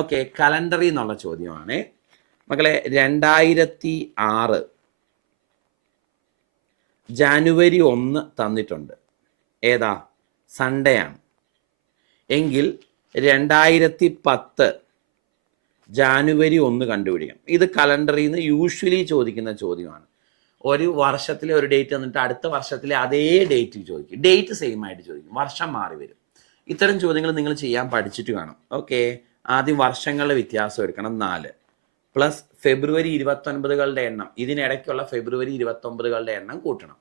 Okay, കലണ്ടറിൽ നിന്നുള്ള ചോദ്യമാണ് മക്കളെ. 2006 ജാനുവരി 1 തന്നിട്ടുണ്ട്. ഏതാ? സൺഡേ ആണ്. എങ്കിൽ 2010 ജാനുവരി 1 കണ്ടുപിടിക്കണം. ഇത് കലണ്ടറിൽ നിന്ന് യൂഷ്വലി ചോദിക്കുന്ന ചോദ്യമാണ്. ഒരു വർഷത്തിലെ ഒരു ഡേറ്റ് തന്നിട്ട് അടുത്ത വർഷത്തിലെ അതേ ഡേറ്റ് ചോദിക്കും. ഡേറ്റ് സെയിം ആയിട്ട് ചോദിക്കും, വർഷം മാറി വരും. ഇത്തരം ചോദ്യങ്ങൾ നിങ്ങൾ ചെയ്യാൻ പഠിച്ചിട്ട് കാണും. ഓക്കെ, ആദ്യം വർഷങ്ങളുടെ വ്യത്യാസം എടുക്കണം. 4 പ്ലസ് ഫെബ്രുവരി 29കളുടെ എണ്ണം, ഇതിനിടയ്ക്കുള്ള ഫെബ്രുവരി 29കളുടെ എണ്ണം കൂട്ടണം.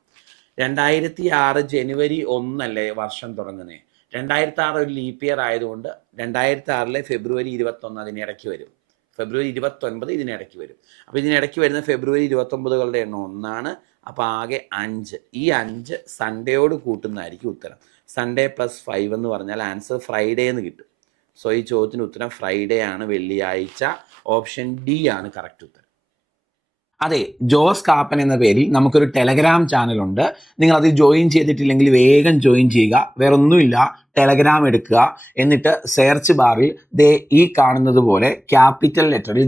2006 ജനുവരി 1 അല്ലേ വർഷം തുടങ്ങുന്നത്. 2006 ഒരു ലീപ്പ് ഇയർ ആയതുകൊണ്ട് 2006 ഫെബ്രുവരി 21 അതിനിടയ്ക്ക് വരും. ഫെബ്രുവരി 29 ഇതിനിടയ്ക്ക് വരും. അപ്പോൾ ഇതിനിടയ്ക്ക് വരുന്ന ഫെബ്രുവരി 29കളുടെ എണ്ണം 1 ആണ്. അപ്പോൾ ആകെ 5. ഈ 5 സൺഡേയോട് കൂട്ടുന്നതായിരിക്കും ഉത്തരം. സൺഡേ പ്ലസ് 5 എന്ന് പറഞ്ഞാൽ ആൻസർ ഫ്രൈഡേ എന്ന് കിട്ടും. സോ ഈ ചോദ്യത്തിന് ഉത്തരം ഫ്രൈഡേ ആണ്, വെള്ളിയാഴ്ച. ഓപ്ഷൻ ഡി ആണ് കറക്റ്റ് ഉത്തരം. അതെ, ജോസ് കാപ്പൻ എന്ന പേരിൽ നമുക്കൊരു ടെലഗ്രാം ചാനലുണ്ട്. നിങ്ങൾ അത് ജോയിൻ ചെയ്തിട്ടില്ലെങ്കിൽ വേഗം ജോയിൻ ചെയ്യുക. വേറെ ഒന്നുമില്ല, ടെലഗ്രാം എടുക്കുക, എന്നിട്ട് സെർച്ച് ബാറിൽ ദേ ഈ കാണുന്നത് പോലെ ക്യാപിറ്റൽ ലെറ്ററിൽ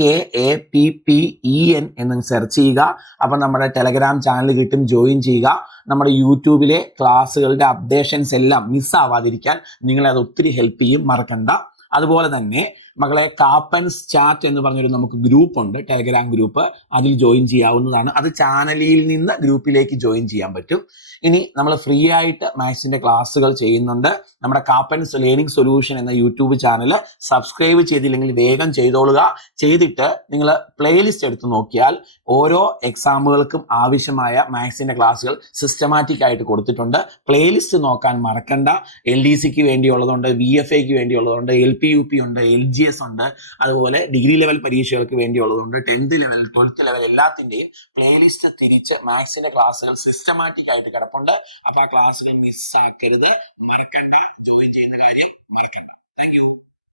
JOSEKAPPEN എന്ന് സെർച്ച് ചെയ്യുക. അപ്പം നമ്മുടെ ടെലഗ്രാം ചാനൽ കിട്ടും, ജോയിൻ ചെയ്യുക. നമ്മുടെ യൂട്യൂബിലെ ക്ലാസ്സുകളുടെ അപ്ഡേഷൻസ് എല്ലാം മിസ്സാവാതിരിക്കാൻ നിങ്ങളെ അത് ഒത്തിരി ഹെൽപ്പ് ചെയ്യും, മറക്കണ്ട. അതുപോലെ തന്നെ മകളെ, കാപ്പൻസ് ചാറ്റ് എന്ന് പറഞ്ഞൊരു നമുക്ക് ഗ്രൂപ്പ് ഉണ്ട്, ടെലഗ്രാം ഗ്രൂപ്പ്. അതിൽ ജോയിൻ ചെയ്യാവുന്നതാണ്. അത് ചാനലിൽ നിന്ന് ഗ്രൂപ്പിലേക്ക് ജോയിൻ ചെയ്യാൻ പറ്റും. ഇനി നമ്മൾ ഫ്രീ ആയിട്ട് മാത്സിന്റെ ക്ലാസ്സുകൾ ചെയ്യുന്നുണ്ട്. നമ്മുടെ കാപ്പൻസ് ലേണിംഗ് സൊല്യൂഷൻ എന്ന യൂട്യൂബ് ചാനൽ സബ്സ്ക്രൈബ് ചെയ്തില്ലെങ്കിൽ വേഗം ചെയ്തോളുക. ചെയ്തിട്ട് നിങ്ങൾ പ്ലേലിസ്റ്റ് എടുത്ത് നോക്കിയാൽ ഓരോ എക്സാമുകൾക്കും ആവശ്യമായ മാത്സിന്റെ ക്ലാസ്സുകൾ സിസ്റ്റമാറ്റിക് ആയിട്ട് കൊടുത്തിട്ടുണ്ട്. പ്ലേലിസ്റ്റ് നോക്കാൻ മറക്കണ്ട. LDCക്ക് വേണ്ടിയുള്ളതുണ്ട്, VFAക്ക് വേണ്ടിയുള്ളതുണ്ട്, LPUP ഉണ്ട്, LGS ഉണ്ട്, അതുപോലെ ഡിഗ്രി ലെവൽ പരീക്ഷകൾക്ക് വേണ്ടിയുള്ളതുണ്ട്, 10th ലെവൽ 12th ലെവൽ എല്ലാത്തിന്റെയും പ്ലേലിസ്റ്റ് തിരിച്ച് മാത്സിന്റെ ക്ലാസ്സുകൾ സിസ്റ്റമാറ്റിക് ആയിട്ട് കിടപ്പുണ്ട്. അപ്പൊ ആ ക്ലാസ്സിനെ മിസ്സാക്കരുത്, മറക്കണ്ട. ജോയിൻ ചെയ്യുന്ന കാര്യം മറക്കണ്ട. Thank you.